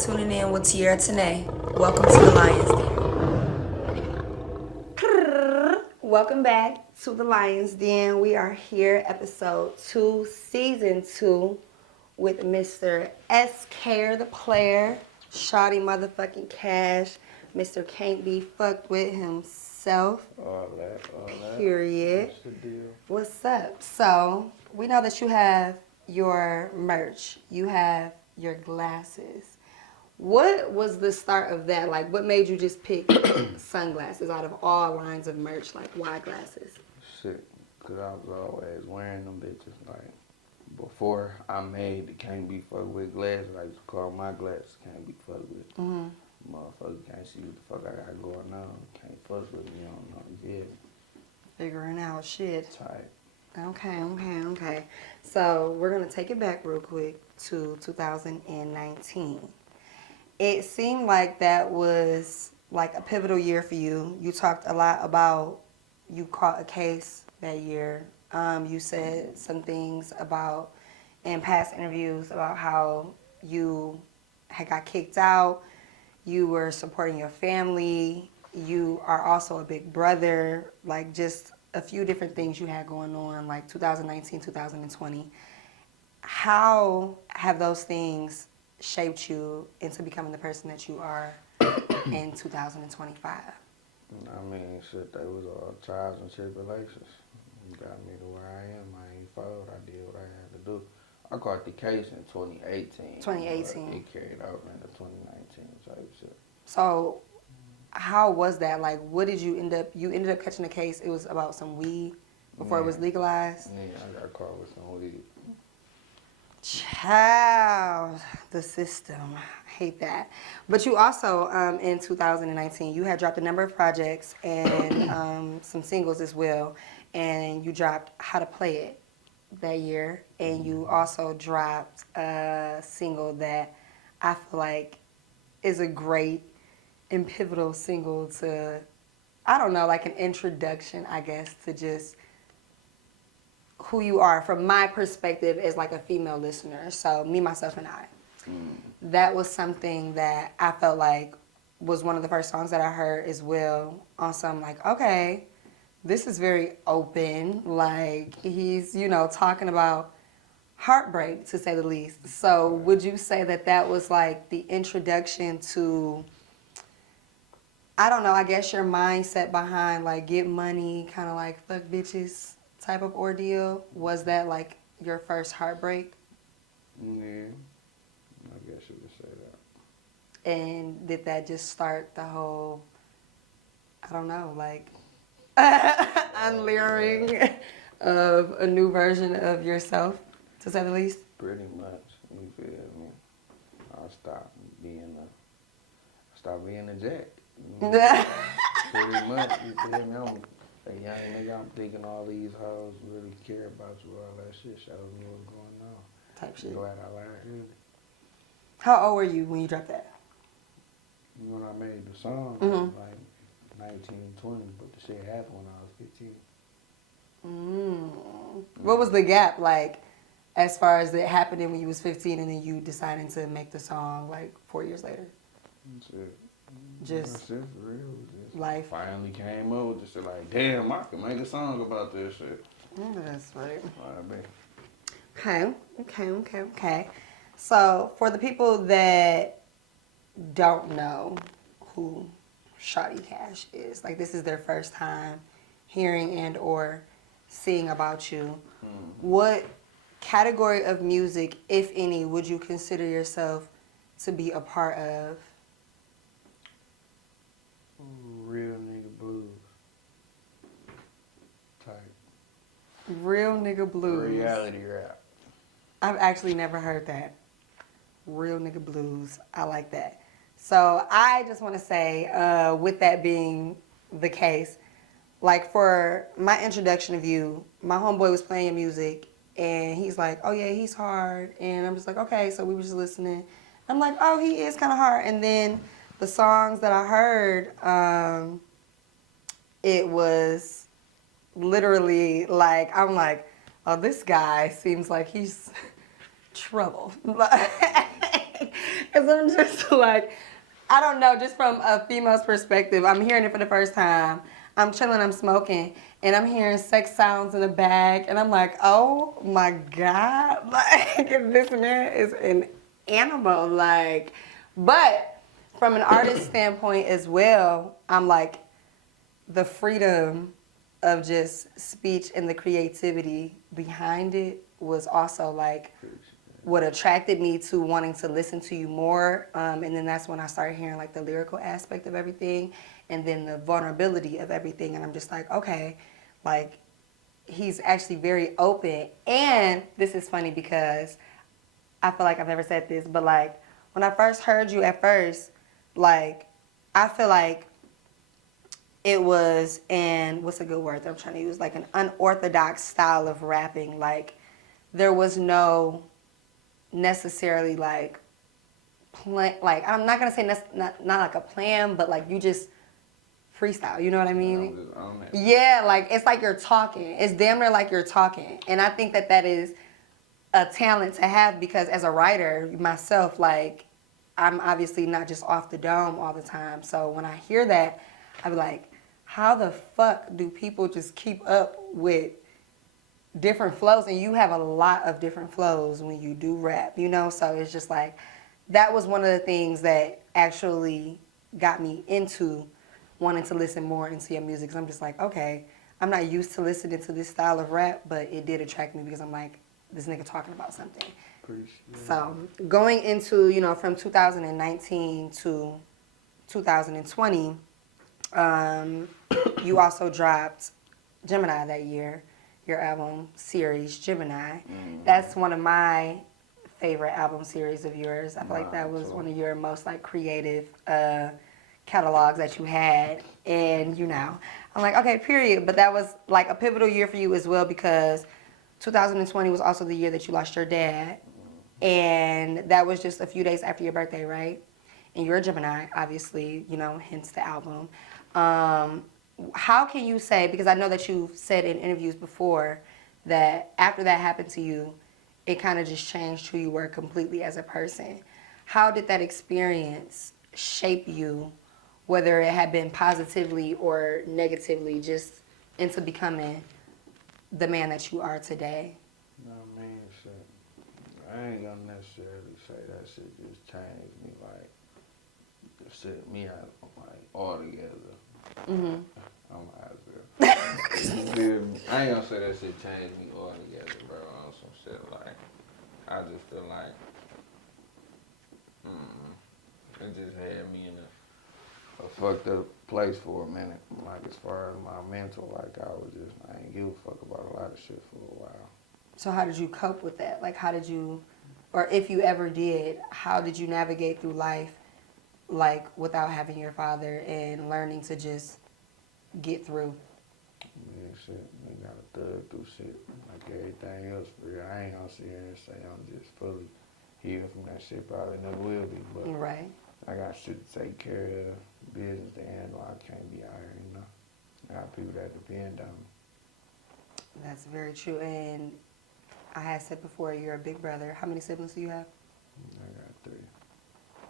tuning in with Tierra Tanae. Welcome to the Lions Den. Welcome back to the Lions Den. We are here, episode 2, season 2, with Mr Sker The Player, Shaudy Motherfucking Cash, Mr Can't Be Fucked With himself. All that. Period. What's the deal? What's up? So, we know that you have your merch. You have your glasses. What was the start of that? Like, what made you just pick sunglasses out of all lines of merch? Like, why glasses? Shit, because I was always wearing them bitches. Like, before I made the Can't Be Fucked With glasses, I used to call my glasses Can't Be Fucked With. Mm-hmm. Motherfucker can't see what the fuck I got going on. Can't fuck with me, I don't know. Yeah. Figuring out shit. Tight. Okay. So, we're going to take it back real quick to 2019. It seemed like that was like a pivotal year for you. You talked a lot about you caught a case that year. You said some things about in past interviews about how you had got kicked out. You were supporting your family. You are also a big brother. Like just a few different things you had going on, like 2019, 2020. How have those things shaped you into becoming the person that you are in 2025? I mean, shit, they was all trials and tribulations. Got me to where I am. I ain't followed. I did what I had to do. I caught the case in 2018. 2018. It carried over into 2019 type shit. So, how was that? Like, what did you end up? You ended up catching a case. It was about some weed before it was legalized. Yeah, I got caught with some weed. Child, the system. I hate that. But you also, in 2019, you had dropped a number of projects and some singles as well. And you dropped How to Play It that year. And you also dropped a single that I feel like is a great and pivotal single to, I don't know, like an introduction, I guess, to just who you are from my perspective as like a female listener. So me, myself, and I. That was something that I felt like was one of the first songs that I heard as well. Also, I'm like, okay, this is very open. Like he's, talking about heartbreak to say the least. So would you say that that was like the introduction to, I don't know, I guess your mindset behind like get money, kind of like fuck bitches type of ordeal? Was that like your first heartbreak? Yeah, I guess you could say that. And did that just start the whole, I don't know, like unleering of a new version of yourself, to say the least? Pretty much, you feel me? I stopped being a jack. Pretty much, you feel me? I'm a young nigga, I'm thinking all these hoes really care about you, all that shit shows me what's going on. Type shit. Glad I lied, really. How old were you when you dropped that? When I made the song, I was like 19, 20, but the shit happened when I was 15. What was the gap like as far as it happening when you was 15 and then you deciding to make the song like 4 years later? Shit. Just That's just real. Just life. Finally came up with this shit like, damn, I can make a song about this shit. That's right. Alright, Okay. So for the people that don't know who Shaudy Cash is, like this is their first time hearing and or seeing about you, what category of music, if any, would you consider yourself to be a part of? Real nigga blues. Type. Real nigga blues. Reality rap. I've actually never heard that. Real nigga blues. I like that. So I just want to say, with that being the case, like for my introduction of you, my homeboy was playing music and he's like, oh yeah, he's hard. And I'm just like, okay. So we were just listening. I'm like, oh, he is kind of hard. And then the songs that I heard, it was literally like, I'm like, oh, this guy seems like he's trouble. Because I'm just like, I don't know, just from a female's perspective, I'm hearing it for the first time. I'm chilling, I'm smoking, and I'm hearing sex sounds in the back, and I'm like, oh my God, like, this man is an animal, like, but from an artist standpoint as well, I'm like, the freedom of just speech and the creativity behind it was also like what attracted me to wanting to listen to you more. And then that's when I started hearing like the lyrical aspect of everything and then the vulnerability of everything. And I'm just like, okay, like he's actually very open. And this is funny because I feel like I've never said this, but like when I first heard you at first, like I feel like it was in, what's a good word that I'm trying to use, like an unorthodox style of rapping. Like there was no necessarily like plan, like I'm not gonna say not like a plan, but like you just freestyle, you know what I mean? Yeah, like it's like you're talking. It's damn near like you're talking. And I think that that is a talent to have because as a writer myself, like I'm obviously not just off the dome all the time. So when I hear that, I be like, how the fuck do people just keep up with different flows? And you have a lot of different flows when you do rap, you know? So it's just like, that was one of the things that actually got me into wanting to listen more into your music. 'Cause I'm just like, okay, I'm not used to listening to this style of rap, but it did attract me because I'm like, this nigga talking about something. So going into, you know, from 2019 to 2020, you also dropped Gemini that year, your album series, Gemini. That's one of my favorite album series of yours. I feel like that was one of your most like creative catalogs that you had. And you know, I'm like, okay, period. But that was like a pivotal year for you as well because 2020 was also the year that you lost your dad. And that was just a few days after your birthday, right? And you're a Gemini, obviously, you know, hence the album. How can you say, because I know that you've said in interviews before that after that happened to you, it kind of just changed who you were completely as a person. How did that experience shape you, whether it had been positively or negatively, just into becoming the man that you are today? No, I mean, shit. I ain't gonna necessarily say that shit just changed me, like, shit me out, like, altogether. Mm-hmm. I'm out there. You feel me? I ain't gonna say that shit changed me altogether, bro, on some shit, like, I just feel like, it just had me in a fucked up place for a minute. Like, as far as my mental, like, I ain't give a fuck about a lot of shit for a while. So how did you cope with that? Like, how did you, or if you ever did, how did you navigate through life, like, without having your father and learning to just get through? Yeah, shit, we gotta thug through shit like everything else for real. I ain't gonna sit here and say I'm just fully healed from that shit. Probably never will be, but Right. I got shit to take care of, business to handle. I can't be out here, you know. I got people that depend on me. That's very true. And I had said before, you're a big brother. How many siblings do you have? I got 3.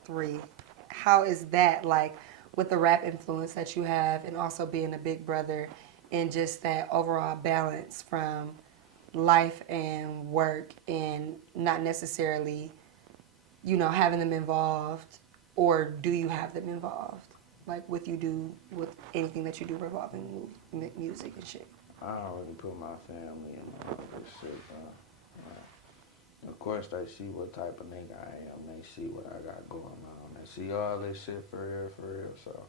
3. How is that, like, with the rap influence that you have and also being a big brother and just that overall balance from life and work and not necessarily, you know, having them involved, or do you have them involved? Like with anything that you do revolving music and shit. I don't really put my family in all this shit, of course, they see what type of nigga I am. They see what I got going on. They see all this shit for real. So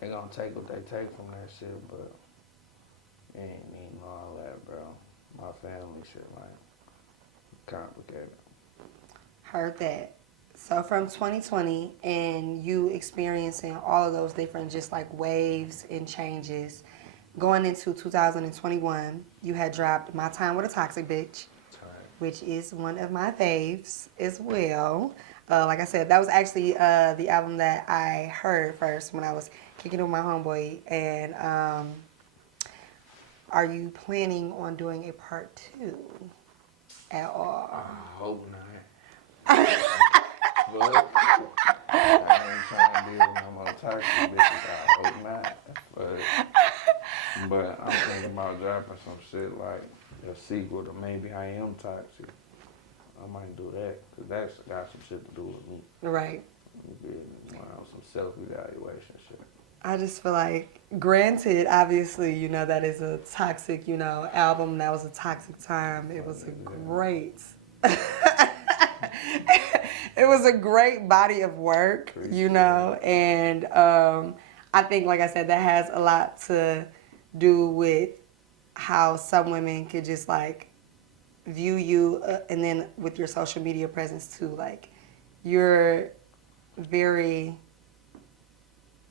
they gonna take what they take from that shit, but it ain't even all that, bro. My family shit, like, complicated. Heard that. So from 2020 and you experiencing all of those different just like waves and changes, going into 2021, you had dropped My Time with a Toxic Bitch, which is one of my faves as well. Like I said, that was actually the album that I heard first when I was kicking it with my homeboy. And are you planning on doing a part 2 at all? I hope not. But trying to deal with no more toxic bitches. I hope not. But I'm thinking about dropping some shit like a sequel to Maybe I Am Toxic. I might do that, because that's got some shit to do with me. Right. Some self-evaluation shit. I just feel like, granted, obviously, you know, that is a toxic, you know, album. That was a toxic time. It was a great, it was a great body of work, you know, and I think, like I said, that has a lot to do with how some women could just like view you, and then with your social media presence too, like you're very,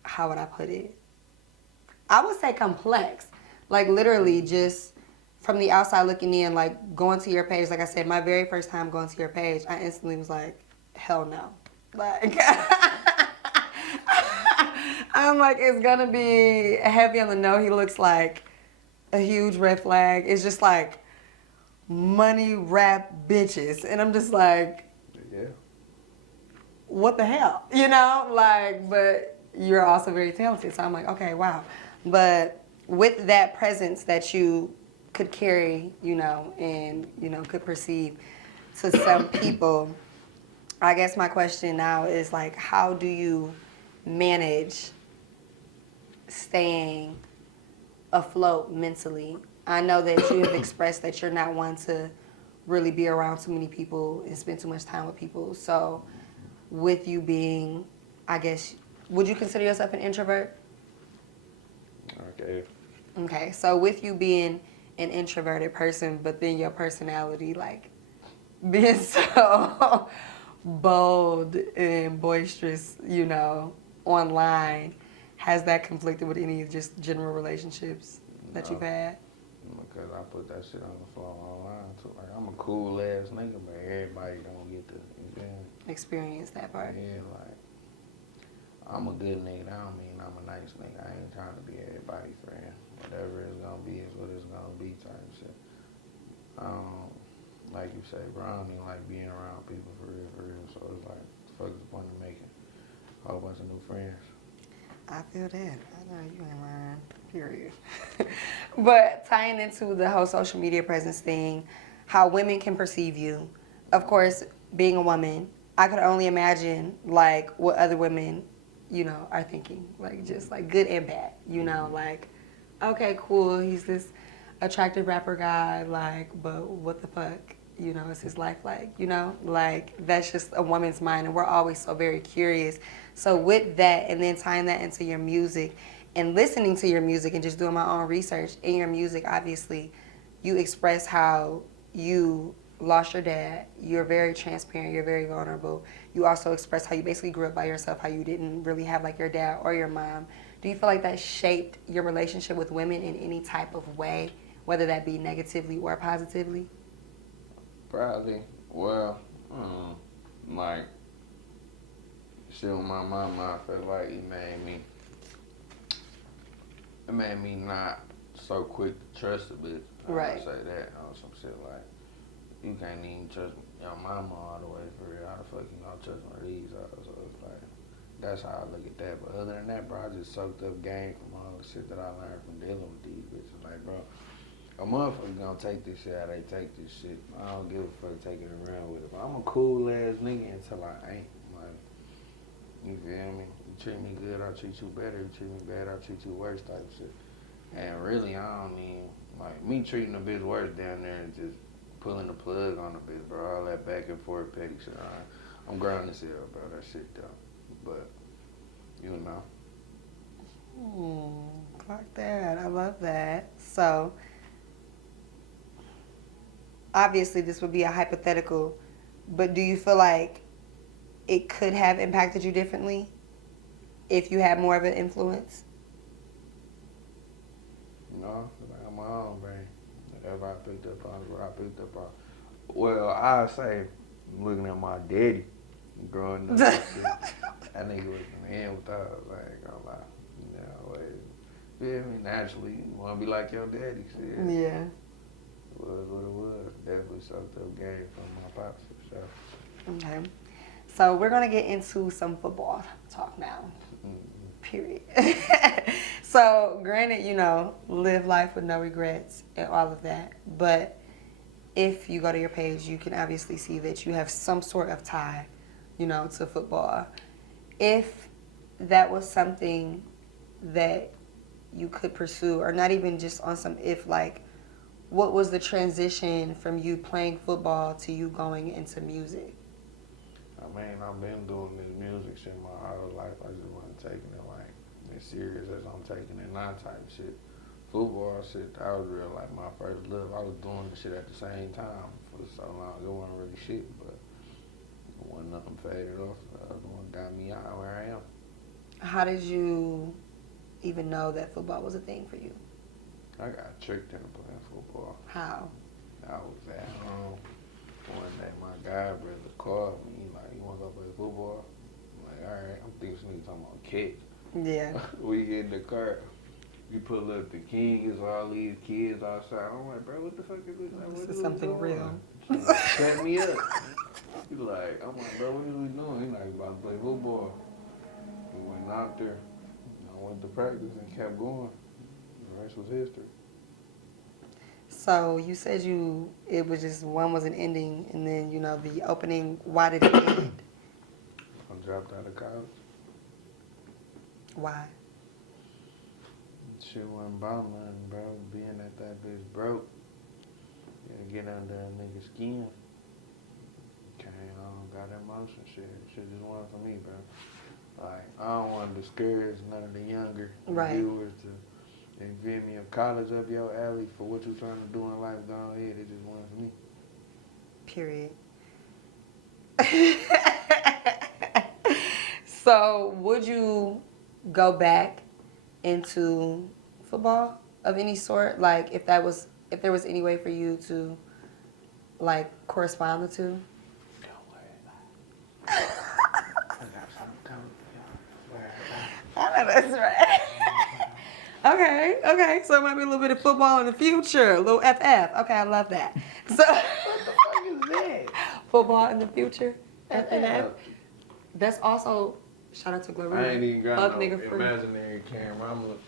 how would I put it? I would say complex. Like literally just from the outside looking in, like going to your page, like I said, my very first time going to your page, I instantly was like, hell no. Like, I'm like, it's gonna be heavy on the no. He looks like a huge red flag. It's just like money rap bitches. And I'm just like, Yeah. what the hell? You know, like, but you're also very talented. So I'm like, okay, wow. But with that presence that you could carry, you know, and, you know, could perceive to some people, I guess my question now is like, how do you manage staying afloat mentally? I know that you have expressed that you're not one to really be around too many people and spend too much time with people. So with you being, I guess, would you consider yourself an introvert? Okay. Okay, so with you being an introverted person, but then your personality, like, being so bold and boisterous, you know, online, has that conflicted with any just general relationships that you've had? Because I put that shit on the floor online too. Like, I'm a cool ass nigga, but everybody don't get to, you feel me? Experience that part. Yeah, like, I'm a good nigga. That don't mean I'm a nice nigga. I ain't trying to be everybody's friend. Whatever it's gonna be is what it's gonna be type shit. Like you say, bro, I don't even like being around people for real. So it's like, the fuck is the point of making a whole bunch of new friends? I feel that. I know you ain't lying. Period. But tying into the whole social media presence thing, how women can perceive you. Of course, being a woman, I could only imagine like what other women, you know, are thinking. Like just like good and bad. You know, like, okay, cool, he's this attractive rapper guy, like, but what the fuck? You know, is his life like? You know, like that's just a woman's mind, and we're always so very curious. So with that, and then tying that into your music, and listening to your music, and just doing my own research in your music, obviously, you express how you lost your dad. You're very transparent. You're very vulnerable. You also express how you basically grew up by yourself, how you didn't really have like your dad or your mom. Do you feel like that shaped your relationship with women in any type of way, whether that be negatively or positively? Probably. Well, like, shit with my mama, I feel like it made me not so quick to trust a bitch. Right. I would say that on some shit like, you can't even trust your mama all the way for real. How the fuck you gonna trust one of these hoes? So it's like, that's how I look at that. But other than that, bro, I just soaked up game from all the shit that I learned from dealing with these bitches. Like, bro, a motherfucker gonna take this shit how they take this shit. I don't give a fuck taking it around with it. But I'm a cool ass nigga until I ain't. Like, you feel me? You treat me good, I treat you better. You treat me bad, I treat you worse type shit. And really, I don't mean, like, me treating a bitch worse down there and just pulling the plug on the bitch, bro. All that back and forth petty shit. I'm grown as hell, bro. That shit though. But, you know. Clock that. I love that. So, obviously this would be a hypothetical, but do you feel like it could have impacted you differently if you had more of an influence? No, like, I'm my own brain. Whatever I picked up on is what I picked up on. Well, I say, looking at my daddy growing up, that nigga was a man with us. Like, I'm like, you know, feel me? Naturally, you want to be like your daddy. Shit. Yeah. It was what it was. Definitely soaked up game from my pops, for sure. Okay. So we're gonna get into some football talk now. Period. So granted, you know, live life with no regrets and all of that. But if you go to your page, you can obviously see that you have some sort of tie, you know, to football. If that was something that you could pursue, or not even just on some if, like, what was the transition from you playing football to you going into music? I mean, I've been doing this music shit my whole life. I just wasn't taking it like as serious as I'm taking it now type shit. Football shit, that was real like my first love. I was doing the shit at the same time for so long. It wasn't really shit, but when nothing faded off, the other one got me out where I am. How did you even know that football was a thing for you? I got tricked into playing football. How? I was at home. One day my guy brother called me. He like, you want to go play football? I'm like, all right. I'm thinking somebody talking about kick. Yeah. We get in the car. You pull up the Kings, all these kids outside. I'm like, bro, what the fuck is this? Like, This what is we something doing? real. Set me up. He like, I'm like, bro, what are we doing? He like, about to play football. We went out there. I went to practice and kept going. The rest was history. So you said it was just one was an ending, and then, you know, the opening. Why did it end? I dropped out of college. Why? Shit wasn't about nothing, bro. Being that bitch broke, you gotta get under a nigga's skin. Came home, got that motion shit. Shit just wasn't for me, bro. Like, I don't want to discourage none of the younger viewers to invite me a college up your alley for what you trying to do in life. Go ahead, it just wasn't for me. Period. So would you go back into football of any sort? Like, if there was any way for you to, like, correspond the two? Don't worry about it. I got something coming. I know that's right. Okay. So it might be a little bit of football in the future, a little FF. Okay, I love that. So What the fuck is that? football in the future, FF. Yeah. That's also shout out to Gloria. I ain't even got no nigga free. imaginary camera. I'm looking.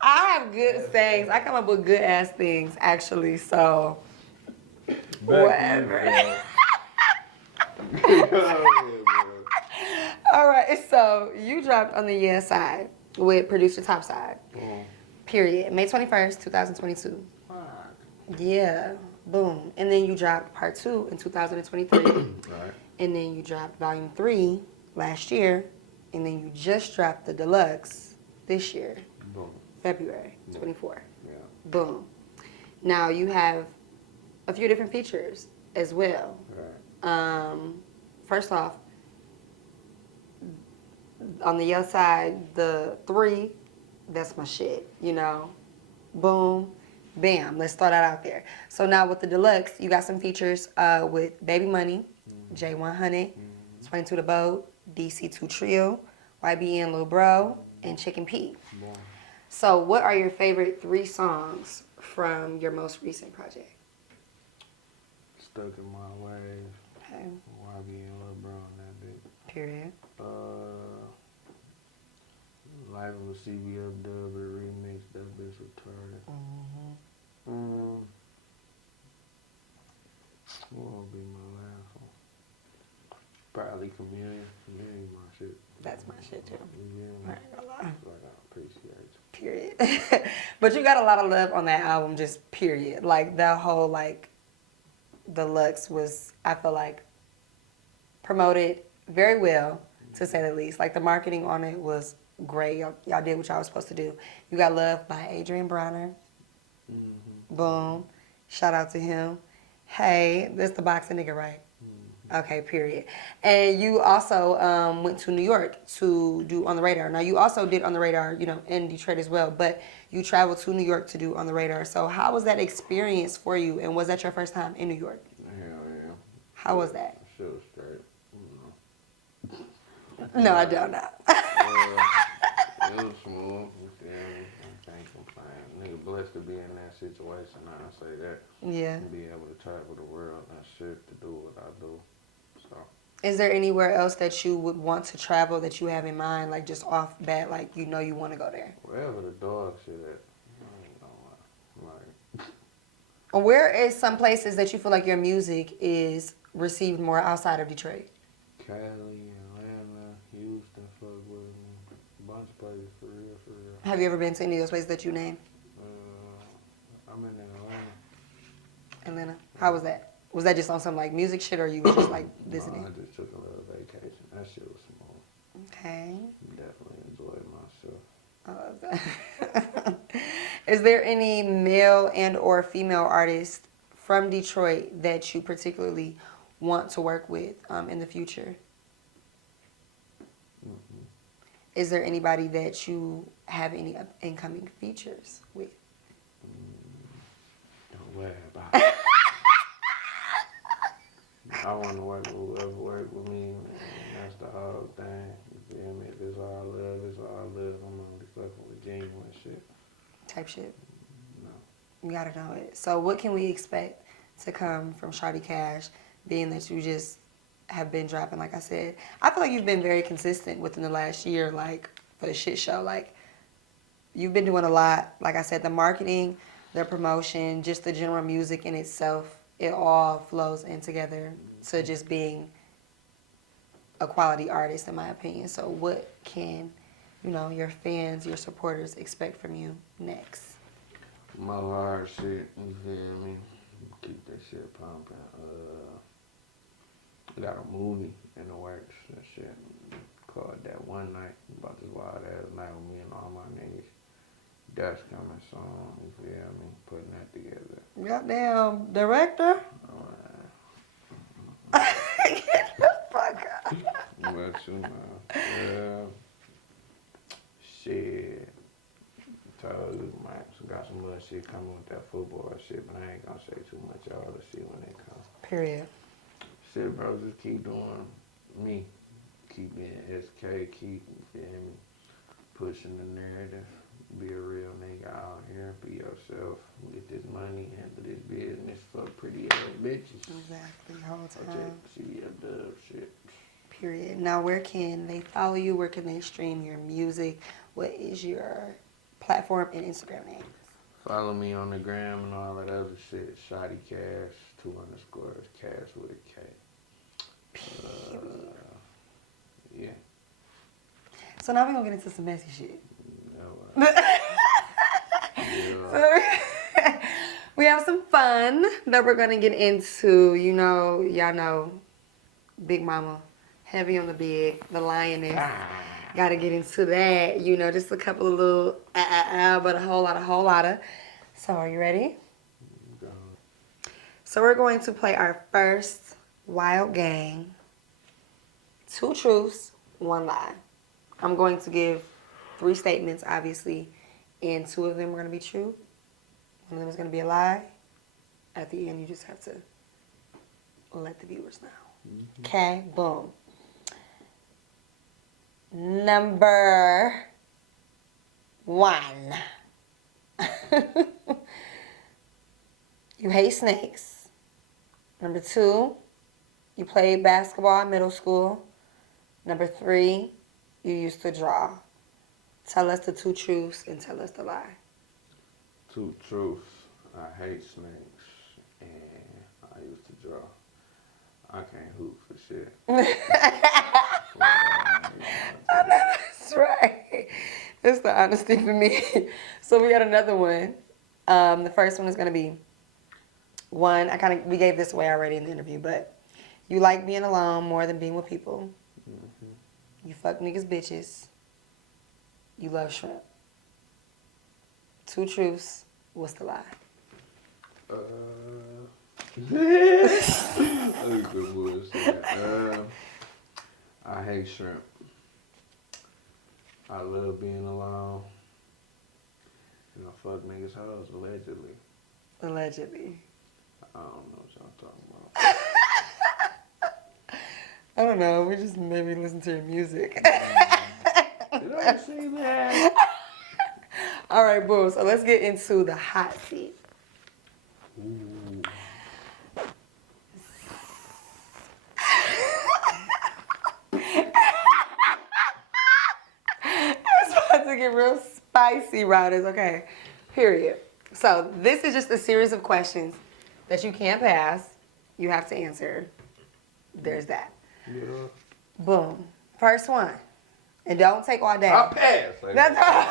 I have good sayings. I come up with good ass things actually. So whatever. All right. So you dropped on the Yeah side with producer Topside. Period. May 21st, 2022. Yeah. Boom. And then you dropped part 2 in 2023. Right. And then you dropped volume 3 last year. And then you just dropped the Deluxe this year. Boom. February 24. Yeah. Boom. Now you have a few different features as well. Right. First off, on the other side, the 3, that's my shit, you know. Boom, bam, let's throw that out there. So now with the Deluxe, you got some features with Baby Money, J100, 22 The Boat, DC2 Trio, YBN Lil Bro, and Chicken P. Boom. So what are your favorite 3 songs from your most recent project? Stuck in My Ways. Okay. YB and Lil Bro on that bitch. Period. Life of a CBFW remix. That bitch retarded. What will be my last one? Probably Chameleon. Chameleon my shit. That's my shit too. Yeah. I ain't gonna lie. Like, I appreciate you. Period. But you got a lot of love on that album, just period. Like, that whole, like, Deluxe was, I feel like, promoted very well, to say the least. Like, the marketing on it was great. Y'all did what y'all was supposed to do. You got love by Adrian Bronner. Boom. Shout out to him. Hey, this the boxing nigga, right? Okay, period. And you also went to New York to do On the Radar. Now, you also did On the Radar, you know, in Detroit as well, but you traveled to New York to do On the Radar. So how was that experience for you, and was that your first time in New York? Hell yeah. How was that? Shit was straight. No, I don't know. It was smooth. You feel me? I can't complain. Nigga blessed to be in that situation. I say that. Yeah. Be able to travel the world and shit to do what I do. Is there anywhere else that you would want to travel that you have in mind, like just off bat, like you know you want to go there? Wherever the dog shit at. I ain't gonna lie. Like, Where is some places that you feel like your music is received more outside of Detroit? Cali, Atlanta, Houston, fuck with me. A bunch of places for real, for real. Have you ever been to any of those places that you named? I'm in Atlanta. Atlanta. How was that? Was that just on some like music shit, or you was just like No, visiting? I just took a little vacation. That shit was small. Okay. Definitely enjoyed myself. I love that. Is there any male and or female artist from Detroit that you particularly want to work with in the future? Mm-hmm. Is there anybody that you have any incoming features with? Don't worry about it. I want to work with whoever work with me, man. That's the whole thing. You feel me? If it's all love, it's all love. I'm only fucking with genuine shit. Type shit. No. You gotta know it. So what can we expect to come from Shaudy Cash, being that you just have been dropping, like I said? I feel like you've been very consistent within the last year, like, for the shit show. Like, you've been doing a lot. Like I said, the marketing, the promotion, just the general music in itself, it all flows in together to just being a quality artist, in my opinion. So what can, you know, your fans, your supporters expect from you next? More hard shit, you feel me? Keep that shit pumping. Got a movie in the works and shit called That One Night. About this wild ass night with me and all my niggas. That's coming soon, you feel me? Putting that together. Goddamn director. Get the fuck out. But you know, shit. Told you, man. So got some other shit coming with that football shit, but I ain't gonna say too much. Y'all will see when it comes. Period. Shit, bro, just keep doing me. Keep being SK, keep, you feel me, pushing the narrative. Be a real nigga out here. Be yourself. Get this money, handle this business. Fuck pretty ass bitches. Exactly. Whole time. CBFW shit. Period. Now, where can they follow you? Where can they stream your music? What is your platform and Instagram name? Follow me on the gram and all that other shit. Shaudy Cash, 2 underscores, Cash with a K. Yeah. So now we're going to get into some messy shit. Yeah. We have some fun that we're going to get into. You know, y'all know, Big Mama, heavy on the big, the lioness. Got to get into that. You know, just a couple of little but a whole lot of. So are you ready? So we're going to play our first wild game. 2 truths, 1 lie. I'm going to give 3 statements, obviously, and 2 of them are going to be true. 1 of them is going to be a lie. At the end, you just have to let the viewers know. Okay, boom. Number 1. You hate snakes. Number 2, you played basketball in middle school. Number 3, you used to draw. Tell us the 2 truths and tell us the lie. 2 truths. I hate snakes and I used to draw. I can't hoop for shit. I know that's right. That's the honesty for me. So we got another one. The first one is going to be 1. We gave this away already in the interview, but you like being alone more than being with people. Mm-hmm. You fuck niggas bitches. You love shrimp. 2 truths. What's the lie? I hate shrimp. I love being alone. And I fuck niggas' hoes, allegedly. Allegedly. I don't know what y'all talking about. I don't know. We just maybe listen to your music. Did I see that? All right, boom. So let's get into the hot seat. Ooh. get real spicy, riders. Okay, period. So this is just a series of questions that you can't pass. You have to answer. There's that. Yeah. Boom. First one. And don't take all day. I'll pass. That's all.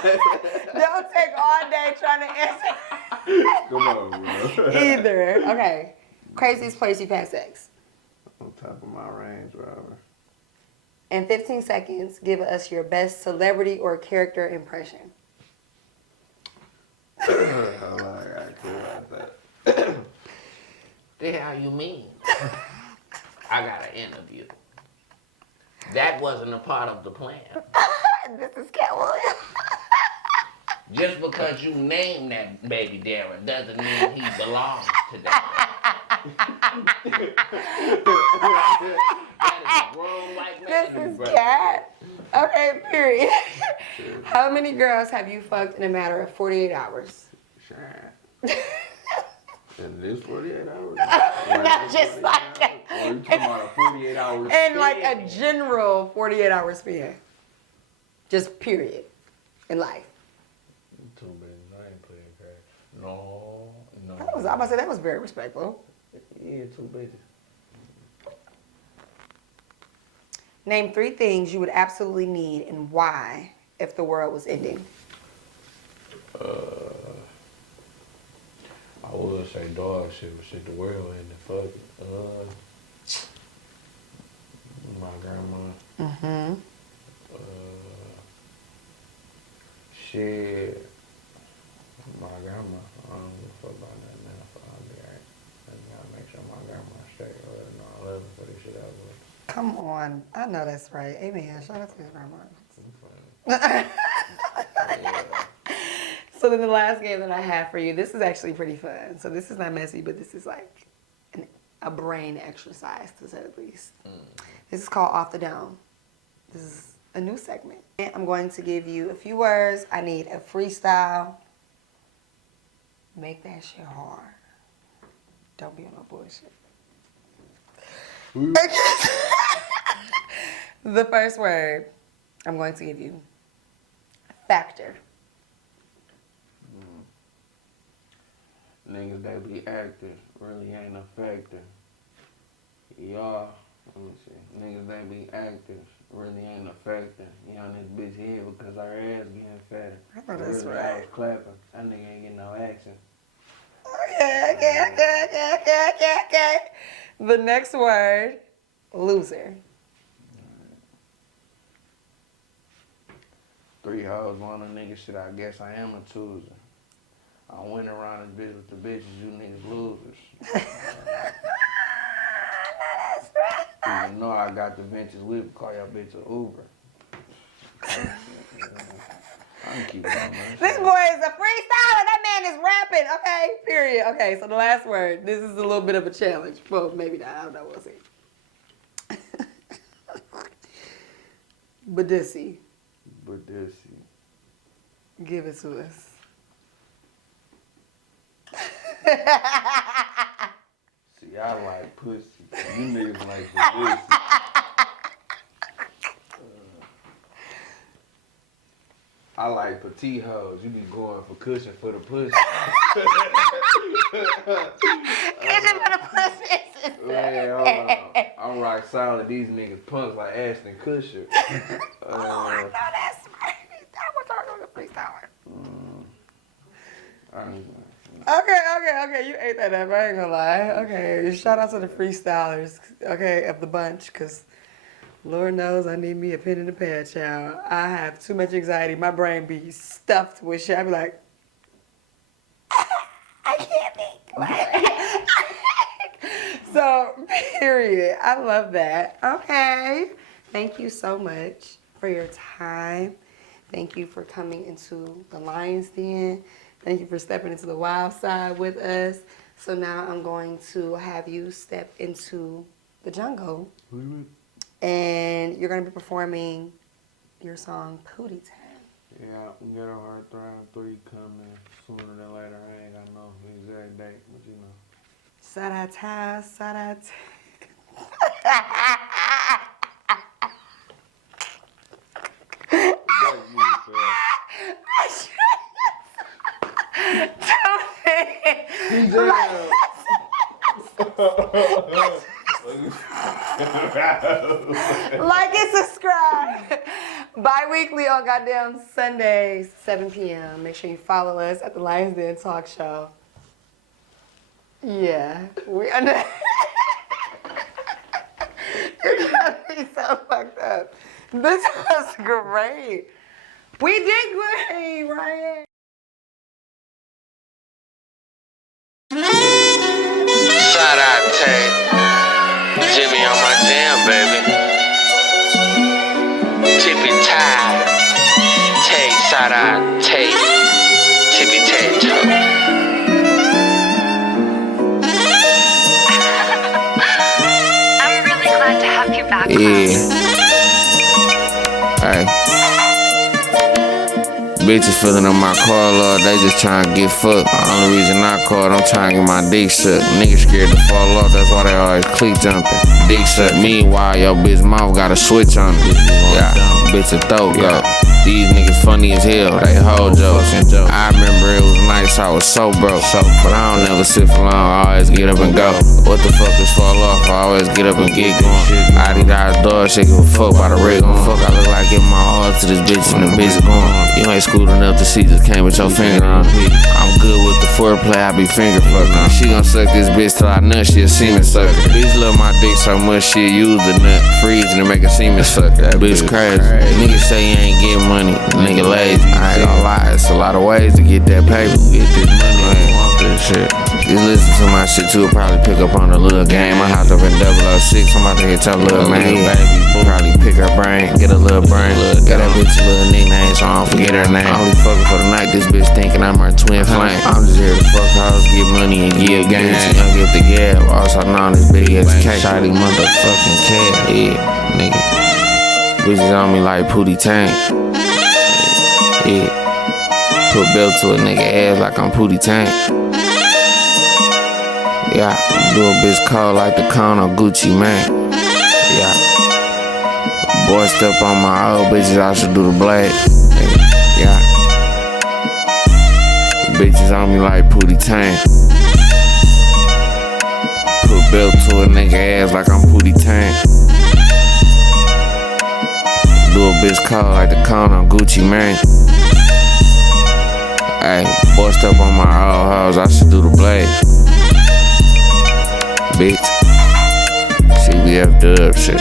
Don't take all day trying to answer. Come on, bro. Either. Okay. Craziest place you've had sex. On top of my Range Rover. In 15 seconds, give us your best celebrity or character impression. How long I gotta clear out that? The hell you mean? I got an interview. That wasn't a part of the plan. This is Cat Williams. Just because you named that baby Darren doesn't mean he belongs to that. That is a grown white man. This is Cat. Okay, period. How many girls have you fucked in a matter of 48 hours? Sure. In this 48 hours? Not just like that. Or you talking about a 48 hours? And like a general 48 hour span. Just period. In life. Too bad I ain't playing crack. No. I'm about to say that was very respectful. Yeah, too busy. Name 3 things you would absolutely need and why if the world was ending. I would say dog shit, but shit, the world ended. Fuck it. My grandma. Mm-hmm. Shit. My grandma. I don't give a fuck about that now. I'll be alright. I gotta make sure my grandma's straight. No, I love her for this shit out with. Come on. I know that's right. Amen. Shout out to his grandma. So then the last game that I have for you, this is actually pretty fun. So this is not messy, but this is like a brain exercise, to say the least. This is called Off the Dome. This is a new segment. I'm going to give you a few words. I need a freestyle. Make that shit hard. Don't be on no bullshit. The first word I'm going to give you, factor. Niggas that be actors really ain't a factor. Y'all, let me see. Niggas that be actors really ain't a factor. You on this bitch here because our ass getting fatter. I know that's really, I right. was clapping. That nigga ain't getting no action. Okay. The next word, loser. 3 hoes, one of the niggas shit, I guess I am a chooser. I went around this bitch with the bitches, you niggas losers. Even though I got the benches whip, call y'all bitch a Uber. I can keep going, man. This boy is a freestyler. That man is rapping. Okay, period. Okay, so the last word. This is a little bit of a challenge. Well, maybe not. I don't know. We'll see. Badissi. Badissi. Give it to us. See, I like pussy. You niggas like Badissi. I like petite hoes. You be going for cushion for the pussy. Cushion for the pussy. Man, hold on. I'm rock solid. These niggas punks like Ashton Kutcher. Oh, I know that's right. That was talking about freestyler. Okay. You ate that up. I ain't gonna lie. Okay. Shout out to the freestylers. Okay, of the bunch, because Lord knows I need me a pen and a pad, child. I have too much anxiety. My brain be stuffed with shit. I be like, I can't think. So, period. I love that. Okay. Thank you so much for your time. Thank you for coming into the Lion's Den. Thank you for stepping into the wild side with us. So now I'm going to have you step into the jungle. And you're going to be performing your song, POOTIE TANG. Yeah, Ghetto Heartthrob 3 coming sooner than later. I ain't got no exact date, but you know. Sa-da-ta, sa-da-ta. Like and subscribe. Bi-weekly on goddamn Sundays, 7 p.m. Make sure you follow us at the Lions Den Talk Show. Yeah. We under. You got me so fucked up. This was great. We did great, Ryan. Shout out Tay, Jimmy on my jam, baby. Tippy Tie, Tay, shout out Tay, Tippy Tay Toe. I'm really glad to have you back. Yeah. Hey. Bitches feeling on my car, Lord, they just trying to get fucked. The only reason I called, I'm trying to get my dick sucked. Niggas scared to fall off, that's why they always click jumping. Dick suck. Meanwhile, your bitch mouth got a switch on it. Yeah, bitch a throat go. These niggas funny as hell, they whole jokes. I remember it was nice, I was so broke. But I don't never sit for long, I always get up and go. What the fuck is fall off, I always get up and get going. I did out dog, shit give a fuck by the rig on. Fuck, I look like giving my all to this bitch and the bitch going. You ain't schooled enough to see, just came with your finger on. I'm good with the foreplay, I be finger fucking. She gon' suck this bitch till I nut, she a semen sucker. Bitch love my dick so much, she use the nut, freeze and make a semen sucker. That bitch crazy. Niggas say you ain't getting money, nigga lazy. I ain't gon' lie, it's a lot of ways to get that paper. Get this money, I ain't want this shit. Just listen to my shit too, probably pick up on a little game. I hopped up in 006, I'm about to hit your little man. Probably pick her brain, get a little brain. Got that bitch a little nickname, so I don't forget her name. I only fucking for the night, this bitch thinking I'm her twin flame. I'm just here to fuck hoes, get money and give games. Young get the gab, also known as Big as K. Shawty motherfucking cat, yeah, nigga. Bitches on me like POOTIE TANG. Yeah. Put belt to a nigga ass like I'm POOTIE TANG. Yeah, do a bitch cold like the cone on Gucci Mane. Yeah. Boy step on my old bitches, I should do the blade. Yeah. Bitches on me like POOTIE TANG. Put belt to a nigga ass like I'm POOTIE TANG. Do a bitch cold like the cone on Gucci Mane. Ay, boy step on my old hoes, I should do the blade. Bitch, CBFW shit.